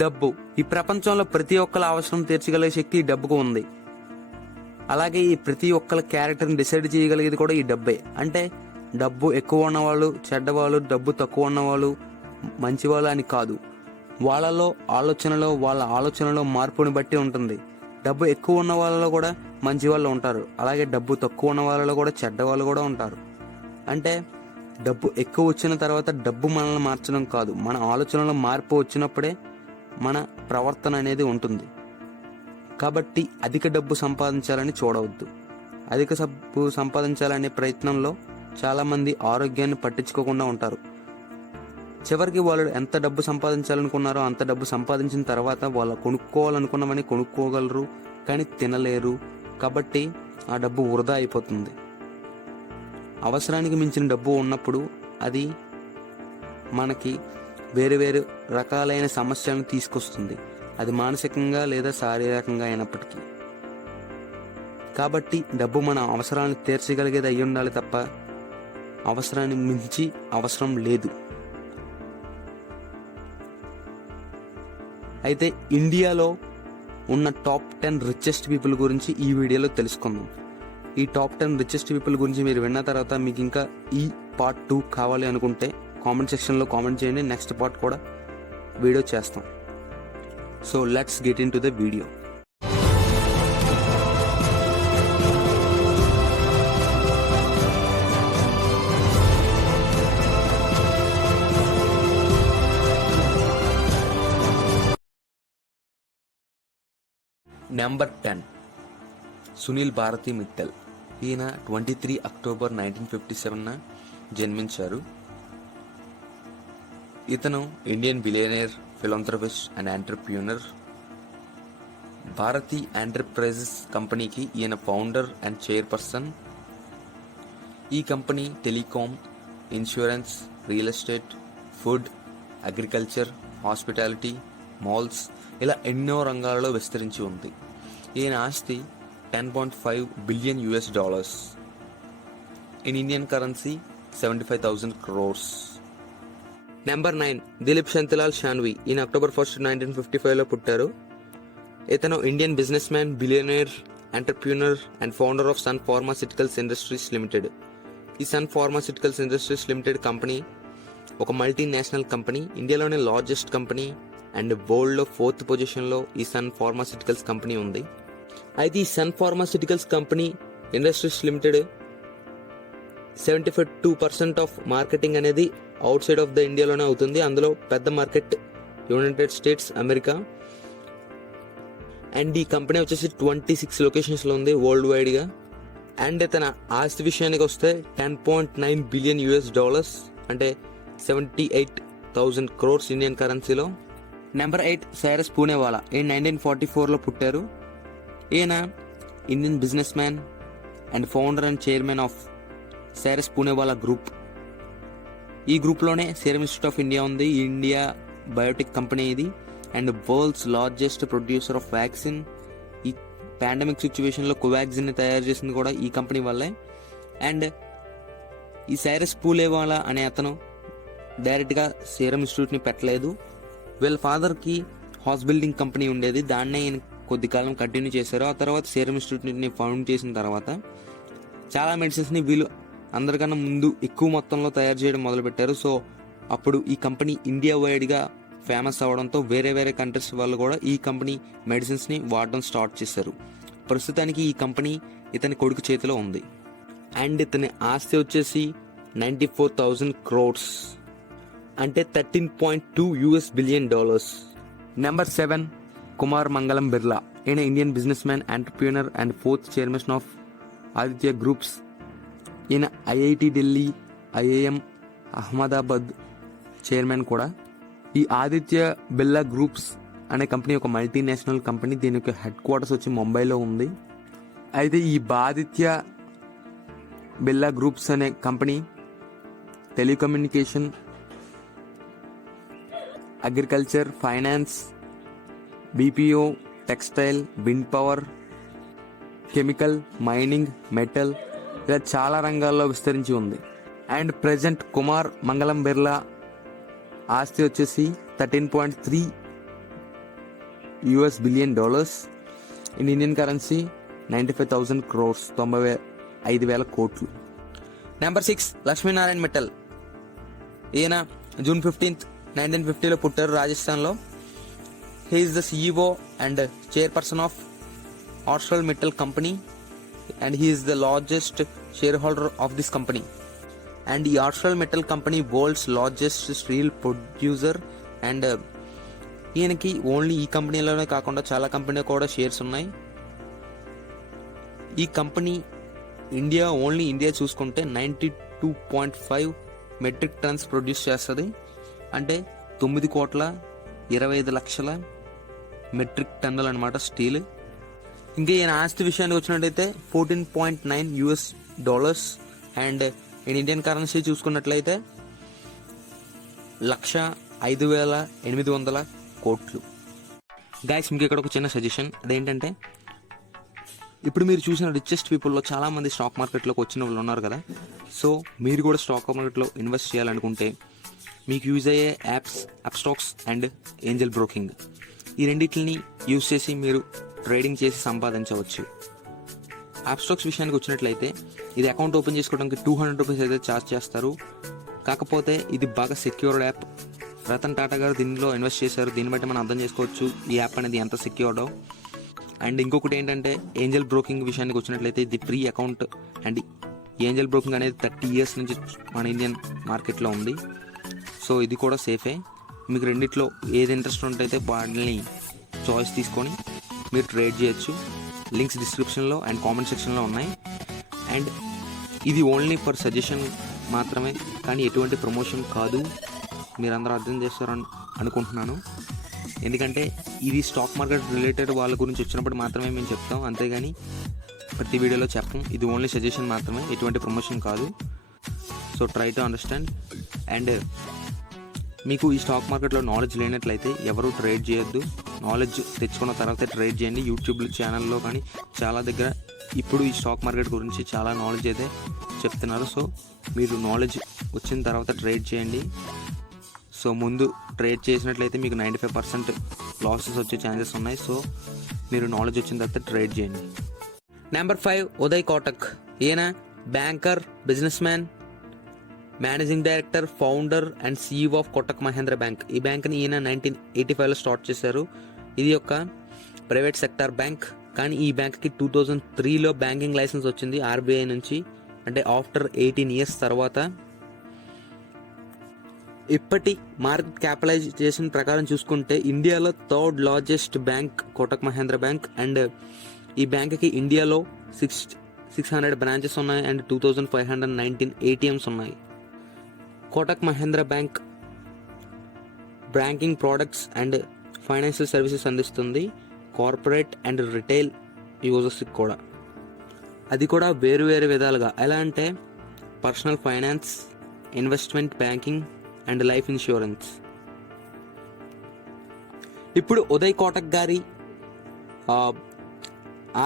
డబ్బు. ఈ ప్రపంచంలో ప్రతి ఒక్కరి అవసరం తీర్చగలిగే శక్తి ఈ డబ్బుకు ఉంది. అలాగే ఈ ప్రతి ఒక్కరి క్యారెక్టర్ని డిసైడ్ చేయగలిగేది కూడా ఈ డబ్బే. అంటే డబ్బు ఎక్కువ ఉన్నవాళ్ళు చెడ్డవాళ్ళు, డబ్బు తక్కువ ఉన్నవాళ్ళు మంచివాళ్ళు అని కాదు. వాళ్ళ ఆలోచనలో మార్పుని బట్టి ఉంటుంది. డబ్బు ఎక్కువ ఉన్న వాళ్ళలో కూడా మంచి వాళ్ళు ఉంటారు, అలాగే డబ్బు తక్కువ ఉన్న వాళ్ళలో కూడా చెడ్డవాళ్ళు కూడా ఉంటారు. అంటే డబ్బు ఎక్కువ వచ్చిన తర్వాత డబ్బు మనల్ని మార్చడం కాదు, మన ఆలోచనలో మార్పు వచ్చినప్పుడే మన ప్రవర్తన అనేది ఉంటుంది. కాబట్టి అధిక డబ్బు సంపాదించాలని చూడవద్దు. అధిక డబ్బు సంపాదించాలనే ప్రయత్నంలో చాలామంది ఆరోగ్యాన్ని పట్టించుకోకుండా ఉంటారు. చివరికి వాళ్ళు ఎంత డబ్బు సంపాదించాలనుకున్నారో అంత డబ్బు సంపాదించిన తర్వాత వాళ్ళు కొనుక్కోవాలనుకున్నవని కొనుక్కోగలరు, కానీ తినలేరు. కాబట్టి ఆ డబ్బు వృధా అయిపోతుంది. అవసరానికి మించిన డబ్బు ఉన్నప్పుడు అది మనకి వేరు వేరు రకాలైన సమస్యలను తీసుకొస్తుంది, అది మానసికంగా లేదా శారీరకంగా అయినప్పటికీ. కాబట్టి డబ్బు మన అవసరాలను తీర్చగలిగేది అయి ఉండాలి తప్ప అవసరాన్ని మించి అవసరం లేదు. అయితే ఇండియాలో ఉన్న టాప్ 10 రిచెస్ట్ పీపుల్ గురించి ఈ వీడియోలో తెలుసుకుందాం. ఈ టాప్ 10 రిచెస్ట్ పీపుల్ గురించి మీరు విన్న తర్వాత మీకు ఇంకా ఈ పార్ట్ 2 కావాలి అనుకుంటే కామెంట్ సెక్షన్లో కామెంట్ చేయండి, నెక్స్ట్ పార్ట్ కూడా వీడియో చేస్తాం. So let's get into the video. Number 10, Sunil Bharti Mittal. ఈయన 23 అక్టోబర్ 1957 జన్మించారు. ఇతను Indian billionaire, philanthropist and entrepreneur. Bharti Enterprises కంపెనీకి ఈయన ఫౌండర్ అండ్ చైర్పర్సన్. ఈ company telecom, insurance, real estate, food, agriculture, hospitality, malls ఇలా ఎన్నో రంగాలలో విస్తరించి ఉంది. ఈయన ఆస్తి $10.5 billion in Indian currency 75,000 crores. Number 9, Dilip Shantilal Shanghvi. ఈయన అక్టోబర్ 1, 1955 పుట్టారు. ఇతను Indian business man, billionaire, entrepreneur and founder of Sun Pharmaceuticals Industries Limited. ఈ Sun Pharmaceuticals Industries Limited company ఒక మల్టీనేషనల్ కంపెనీ. ఇండియాలోనే లార్జెస్ట్ కంపెనీ అండ్ వరల్డ్లో 4th పొజిషన్లో ఈ సన్ ఫార్మాస్యూటికల్స్ కంపెనీ ఉంది. అయితే ఈ Sun Pharmaceuticals company industries limited 72% of marketing అనేది అవుట్ సైడ్ ఆఫ్ ద ఇండియాలోనే అవుతుంది. అందులో పెద్ద market United States, America. And ఈ కంపెనీ వచ్చేసి 26 లొకేషన్స్లో ఉంది వరల్డ్ వైడ్గా. అండ్ తన ఆస్తి విషయానికి వస్తే $10.9 బిలియన్ అంటే 78,000 crores ఇండియన్ కరెన్సీలో. నెంబర్ 8, సైరస్ పూణేవాలా. ఈయన 1944 పుట్టారు. ఈయన Indian business man and founder and chairman of Cyrus Poonawalla group. ఈ గ్రూప్లోనే సీరం ఇన్స్టిట్యూట్ ఆఫ్ ఇండియా ఉంది. ఇండియా బయోటెక్ కంపెనీ ఇది and world's largest producer of vaccine. ఈ పాండమిక్ సిచ్యువేషన్లో కోవాక్సిన్ని తయారు చేసింది కూడా ఈ కంపెనీ వల్లే. అండ్ ఈ సైరస్ పూణేవాలా అనే అతను డైరెక్ట్గా సీరం ఇన్స్టిట్యూట్ని పెట్టలేదు. వీళ్ళ ఫాదర్కి హౌస్ బిల్డింగ్ కంపెనీ ఉండేది, దాన్నే ఈయన కొద్ది కాలం కంటిన్యూ చేశారు. ఆ తర్వాత సీరం ఇన్స్టిట్యూట్ని ఫౌండ్ చేసిన తర్వాత చాలా మెడిసిన్స్ని వీళ్ళు అందరికన్నా ముందు ఎక్కువ మొత్తంలో తయారు చేయడం మొదలుపెట్టారు. సో అప్పుడు ఈ కంపెనీ ఇండియా వైడ్గా ఫేమస్ అవడంతో వేరే వేరే కంట్రీస్ వాళ్ళు కూడా ఈ కంపెనీ మెడిసిన్స్ని వాడడం స్టార్ట్ చేశారు. ప్రస్తుతానికి ఈ కంపెనీ ఇతని కొడుకు చేతిలో ఉంది. అండ్ ఇతని ఆస్తి వచ్చేసి 94,000 crores అంటే $13.2 బిలియన్. నెంబర్ 7, కుమార్ మంగళం బిర్లా. ఈయన Indian business man, entrepreneur and 4th chairman of Aditya groups. ఈయన IIT Delhi, IIM Ahmedabad chairman కూడా. ఈ ఆదిత్య బిర్లా గ్రూప్స్ అనే కంపెనీ ఒక మల్టీనేషనల్ కంపెనీ. దీని యొక్క హెడ్ క్వార్టర్స్ వచ్చి ముంబైలో ఉంది. అయితే ఈ ఆదిత్య బిర్లా గ్రూప్స్ అనే company telecommunication, agriculture, finance, BPO, textile, wind power, chemical, mining, metal ఇలా చాలా రంగాల్లో విస్తరించి ఉంది. అండ్ ప్రెజెంట్ కుమార్ మంగళం బిర్లా ఆస్తి వచ్చేసి $13.3 billion dollars. In Indian currency 95,000 crores, 95,000 కోట్లు. నెంబర్ 6 లక్ష్మీనారాయణ మిట్టల్. ఈయన జూన్ 15th 1950లో పుట్టారు రాజస్థాన్లో. He is the CEO and chairperson of Arcelor Mittal company and he is the largest shareholder of this company. And ఈ Arcelor Mittal company world's largest steel producer. And ఈయనకి only ఈ కంపెనీలోనే కాకుండా చాలా కంపెనీ కూడా షేర్స్ ఉన్నాయి. ఈ కంపెనీ ఇండియా చూసుకుంటే 92.5 మెట్రిక్ టన్స్ ప్రొడ్యూస్ చేస్తుంది. అంటే 9,25,00,000 మెట్రిక్ టన్నులు అనమాట స్టీల్. ఇంకా ఈయన ఆస్తి విషయానికి వచ్చినట్టయితే $14.9 అండ్ ఇన్ ఇండియన్ కరెన్సీ చూసుకున్నట్లయితే 105,800 కోట్లు. గైస్ మీకు ఇక్కడ ఒక చిన్న సజెషన్, అదేంటంటే ఇప్పుడు మీరు చూసిన రిచెస్ట్ పీపుల్లో చాలామంది స్టాక్ మార్కెట్లోకి వచ్చిన వాళ్ళు ఉన్నారు కదా. సో మీరు కూడా స్టాక్ మార్కెట్లో ఇన్వెస్ట్ చేయాలనుకుంటే మీకు యూజ్ అయ్యే apps Upstox and Angel broking, ఈ రెండింటిని యూజ్ చేసి మీరు ట్రేడింగ్ చేసి సంపాదించవచ్చు. అప్స్టాక్స్ విషయానికి వచ్చినట్లయితే ఇది అకౌంట్ ఓపెన్ చేసుకోవడానికి $200 అయితే ఛార్జ్ చేస్తారు. కాకపోతే ఇది బాగా సెక్యూర్డ్ యాప్. రతన్ టాటా గారు దీనిలో ఇన్వెస్ట్ చేశారు. దీన్ని బట్టి మనం అర్థం చేసుకోవచ్చు ఈ యాప్ అనేది ఎంత సెక్యూర్డో. అండ్ ఇంకొకటి ఏంటంటే ఏంజల్ బ్రోకింగ్ విషయానికి వచ్చినట్లయితే ఇది free account. And Angel broking అనేది 30 years నుంచి మన ఇండియన్ మార్కెట్లో ఉంది. సో ఇది కూడా సేఫే. మీకు రెండిట్లో ఏది ఇంట్రెస్ట్ ఉంటే వాటిని చాయిస్ తీసుకొని మీరు ట్రేడ్ చేయొచ్చు. లింక్స్ డిస్క్రిప్షన్లో అండ్ కామెంట్ సెక్షన్లో ఉన్నాయి. అండ్ ఇది ఓన్లీ ఫర్ సజెషన్ మాత్రమే, కానీ ఎటువంటి ప్రమోషన్ కాదు. మీరందరూ అర్థం చేస్తారని అనుకుంటున్నాను. ఎందుకంటే ఇది స్టాక్ మార్కెట్ రిలేటెడ్ వాళ్ళ గురించి వచ్చినప్పుడు మాత్రమే మేము చెప్తాం, అంతేగాని ప్రతి వీడియోలో చెప్పం. ఇది ఓన్లీ సజెషన్ మాత్రమే, ఎటువంటి ప్రమోషన్ కాదు. So try to understand. And మీకు ఈ స్టాక్ మార్కెట్లో నాలెడ్జ్ లేనట్లయితే ఎవరు ట్రేడ్ చేయొద్దు. నాలెడ్జ్ తెచ్చుకున్న తర్వాత ట్రేడ్ చేయండి. యూట్యూబ్ ఛానల్లో కానీ చాలా దగ్గర ఇప్పుడు ఈ స్టాక్ మార్కెట్ గురించి చాలా నాలెడ్జ్ అయితే చెప్తున్నారు. సో మీరు నాలెడ్జ్ వచ్చిన తర్వాత ట్రేడ్ చేయండి. సో ముందు ట్రేడ్ చేసినట్లయితే మీకు 95% లాసెస్ వచ్చే ఛాన్సెస్ ఉన్నాయి. సో మీరు నాలెడ్జ్ వచ్చిన తర్వాత ట్రేడ్ చేయండి. నెంబర్ 5 ఉదయ్ కోటక్. ఈయన banker, businessman, managing director, founder and CEO of Kotak Mahindra bank. ఈ బ్యాంక్ని ఈయన 1985లో స్టార్ట్ చేశారు. ఇది ఒక ప్రైవేట్ సెక్టార్ బ్యాంక్. కానీ ఈ బ్యాంక్కి 2003లో బ్యాంకింగ్ లైసెన్స్ వచ్చింది RBI నుంచి. అంటే ఆఫ్టర్ 18 years తర్వాత. ఇప్పటి మార్కెట్ క్యాపిటలైజేషన్ ప్రకారం చూసుకుంటే ఇండియాలో 3rd largest bank Kotak Mahindra bank. And ఈ బ్యాంక్కి ఇండియాలో 600 బ్రాంచెస్ ఉన్నాయి అండ్ 2,519 ATMs ఉన్నాయి. Kotak Mahindra bank banking products and financial services అందిస్తుంది. కార్పొరేట్ అండ్ రిటైల్ యూజర్స్కి కూడా. అది కూడా వేరు వేరు విధాలుగా. ఎలా అంటే personal finance, investment banking and life insurance. ఇప్పుడు ఉదయ్ కోటక్ గారి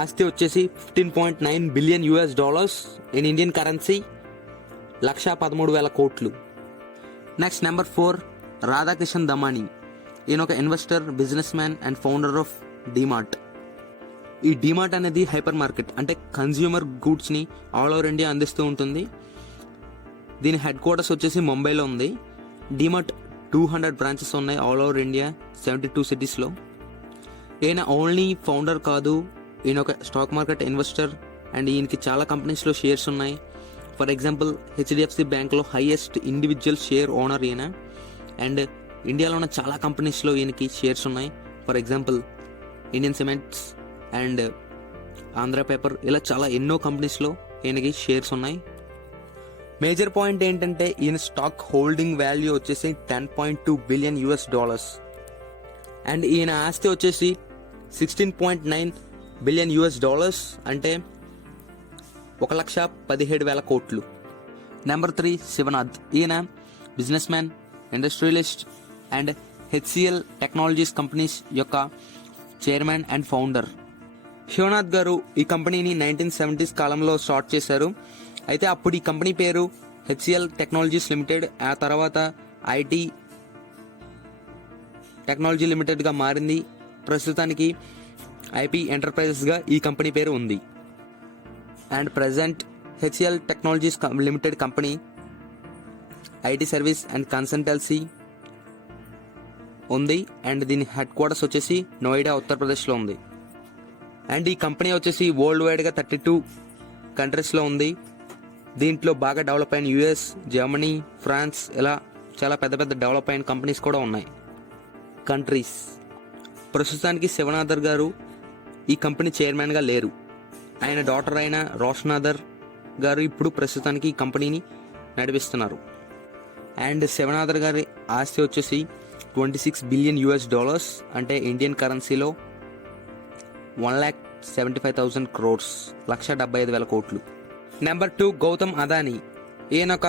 ఆస్తి వచ్చేసి $15.9 బిలియన్ ఇన్ ఇండియన్ కరెన్సీ 113,000 కోట్లు. Next number 4 Radhakishan Damani. ఈయన ఒక investor, business man and founder of DMart. ఈ డిమార్ట్ అనేది హైపర్ మార్కెట్, అంటే కన్జ్యూమర్ గూడ్స్ని ఆల్ ఓవర్ ఇండియా అందిస్తూ ఉంటుంది. దీని హెడ్ క్వార్టర్స్ వచ్చేసి ముంబైలో ఉంది. డిమార్ట్ 200 బ్రాంచెస్ ఉన్నాయి ఆల్ ఓవర్ ఇండియా, 72 cities. ఈయన ఓన్లీ ఫౌండర్ కాదు, ఈయన ఒక స్టాక్ మార్కెట్ ఇన్వెస్టర్. అండ్ ఈయనకి చాలా కంపెనీస్లో షేర్స్ ఉన్నాయి. ఫర్ ఎగ్జాంపుల్ HDFC బ్యాంక్లో హైయెస్ట్ ఇండివిజువల్ షేర్ ఓనర్ ఈయన. అండ్ ఇండియాలో ఉన్న చాలా కంపెనీస్లో ఈయనకి షేర్స్ ఉన్నాయి. For example Indian cements and Andhra paper, ఇలా చాలా ఎన్నో కంపెనీస్లో ఈయనకి షేర్స్ ఉన్నాయి. మేజర్ పాయింట్ ఏంటంటే ఈయన స్టాక్ హోల్డింగ్ వాల్యూ వచ్చేసి $10.2 బిలియన్. అండ్ ఈయన ఆస్తి వచ్చేసి $16.9 బిలియన్. అంటే 1,17,000 కోట్లు. నెంబర్ 3 శివనాథ్. ఈయన business man, industrialist and HCL technologies companies యొక్క చైర్మన్ అండ్ ఫౌండర్. శివనాథ్ గారు ఈ కంపెనీని 1970s కాలంలో స్టార్ట్ చేశారు. అయితే అప్పుడు ఈ కంపెనీ పేరు HCL టెక్నాలజీస్ లిమిటెడ్, ఆ తర్వాత IT టెక్నాలజీ లిమిటెడ్గా మారింది. ప్రస్తుతానికి ఐపీ ఎంటర్ప్రైజెస్గా ఈ కంపెనీ పేరు ఉంది. And present HCl technologies limited company IT service and consultancy ఉంది. అండ్ దీని హెడ్ క్వార్టర్స్ వచ్చేసి నోయిడా, ఉత్తరప్రదేశ్లో ఉంది. అండ్ ఈ కంపెనీ వచ్చేసి వరల్డ్ వైడ్గా 32 కంట్రీస్లో ఉంది. దీంట్లో బాగా డెవలప్ అయిన యుఎస్, జర్మనీ, ఫ్రాన్స్ ఇలా చాలా పెద్ద పెద్ద డెవలప్ అయిన కంపెనీస్ కూడా ఉన్నాయి. కంట్రీస్ ప్రస్తుతానికి శివనాథర్ గారు ఈ కంపెనీ చైర్మన్గా లేరు. ఆయన డాటర్ అయిన రోషనాథర్ గారు ఇప్పుడు ప్రస్తుతానికి ఈ కంపెనీని నడిపిస్తున్నారు. అండ్ శివనాథర్ గారి ఆస్తి వచ్చేసి $26 బిలియన్ అంటే ఇండియన్ కరెన్సీలో 1,75,000 crores, 1,75,000 కోట్లు. నెంబర్ 2 గౌతమ్ అదానీ. ఈయన ఒక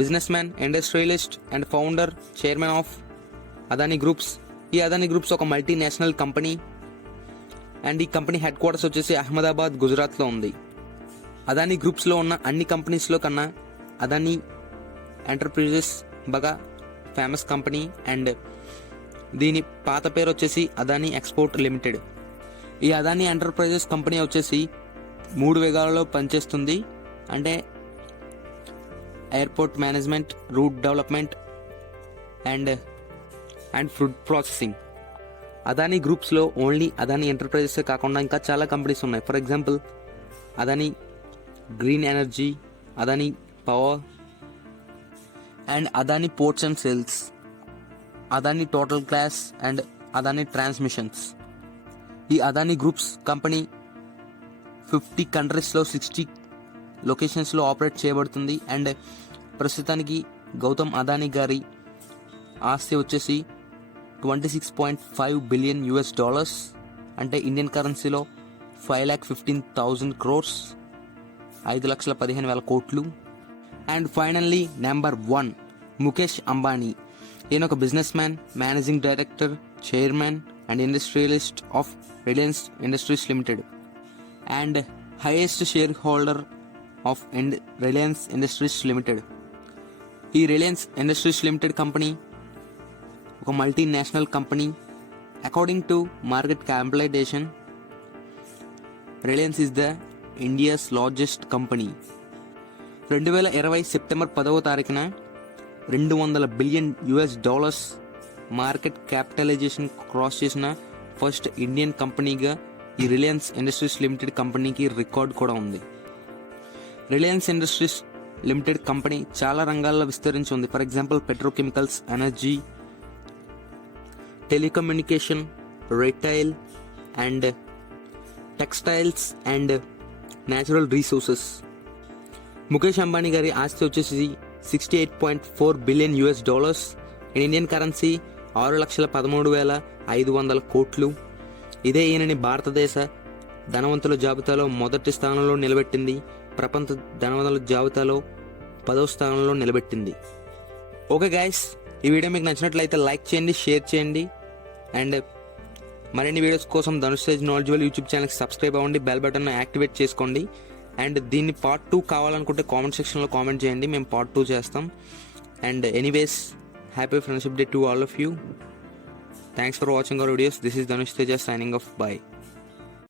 business man, industrialist and founder, chairman of Adani groups. ఈ అదానీ గ్రూప్స్ ఒక మల్టీనేషనల్ కంపెనీ. అండ్ ఈ కంపెనీ హెడ్ క్వార్టర్స్ వచ్చేసి అహ్మదాబాద్, గుజరాత్లో ఉంది. అదానీ గ్రూప్స్లో ఉన్న అన్ని కంపెనీస్లో కన్నా అదానీ ఎంటర్ప్రైజెస్ బాగా ఫేమస్ కంపెనీ. అండ్ దీని పాత పేరు వచ్చేసి అదానీ ఎక్స్పోర్ట్ లిమిటెడ్. ఈ అదానీ ఎంటర్ప్రైజెస్ కంపెనీ వచ్చేసి 3 విభాగాలలో పనిచేస్తుంది. అంటే airport management, route development and food processing. Adani గ్రూప్స్లో ఓన్లీ అదానీ ఎంటర్ప్రైజెస్ కాకుండా ఇంకా చాలా కంపెనీస్ ఉన్నాయి. For example Adani Green Energy, Adani Power and Adani Ports and sales, Adani Total Gas and Adani Transmissions. ఈ అదానీ గ్రూప్స్ కంపెనీ 50 కంట్రీస్లో 60 లొకేషన్స్లో ఆపరేట్ చేయబడుతుంది. అండ్ ప్రస్తుతానికి గౌతమ్ అదానీ గారి ఆస్తి వచ్చేసి $26.5 బిలియన్ అంటే ఇండియన్ కరెన్సీలో 5,15,000 crores, 5,15,000 కోట్లు. And finally number 1 Mukesh Ambani. ఈయన ఒక businessman, managing director, chairman and industrialist of Reliance Industries Limited and highest shareholder of Reliance Industries Limited. ఈ రిలయన్స్ ఇండస్ట్రీస్ లిమిటెడ్ కంపెనీ ఒక multinational company. According to market capitalization, Reliance is the India's largest company. 2020 September 10వ తారీఖున $200 billion market capitalization cross చేసిన first Indian కంపెనీగా ఈ Reliance Industries Limited కంపెనీకి record కూడా ఉంది. రిలయన్స్ ఇండస్ట్రీస్ లిమిటెడ్ కంపెనీ చాలా రంగాల్లో విస్తరించి ఉంది. For example petrochemicals, energy, telecommunication, retail and textiles and natural resources. Mukesh Ambani గారి ఆస్తి వచ్చేసి $68.4 బిలియన్ ఇండియన్ కరెన్సీ 6,13,500 కోట్లు. ఇదే ఈయనని భారతదేశ ధనవంతుల జాబితాలో మొదటి స్థానంలో నిలబెట్టింది. ప్రపంచ ధనవంతుల జాబితాలో 10వ స్థానంలో నిలబెట్టింది. ఓకే గైస్, ఈ వీడియో మీకు నచ్చినట్లయితే లైక్ చేయండి, షేర్ చేయండి. అండ్ మరిన్ని వీడియోస్ కోసం ధనుష్ తేజ్ నాలెడ్జబుల్ యూట్యూబ్ ఛానల్కి సబ్స్క్రైబ్ అవ్వండి, బెల్ బటన్ యాక్టివేట్ చేసుకోండి. అండ్ దీన్ని పార్ట్ 2 కావాలనుకుంటే కామెంట్ సెక్షన్లో కామెంట్ చేయండి, మేము పార్ట్ 2 చేస్తాం. And anyways, happy friendship day to all of you. Thanks for watching our videos. This is Dhanush Teja signing off. Bye.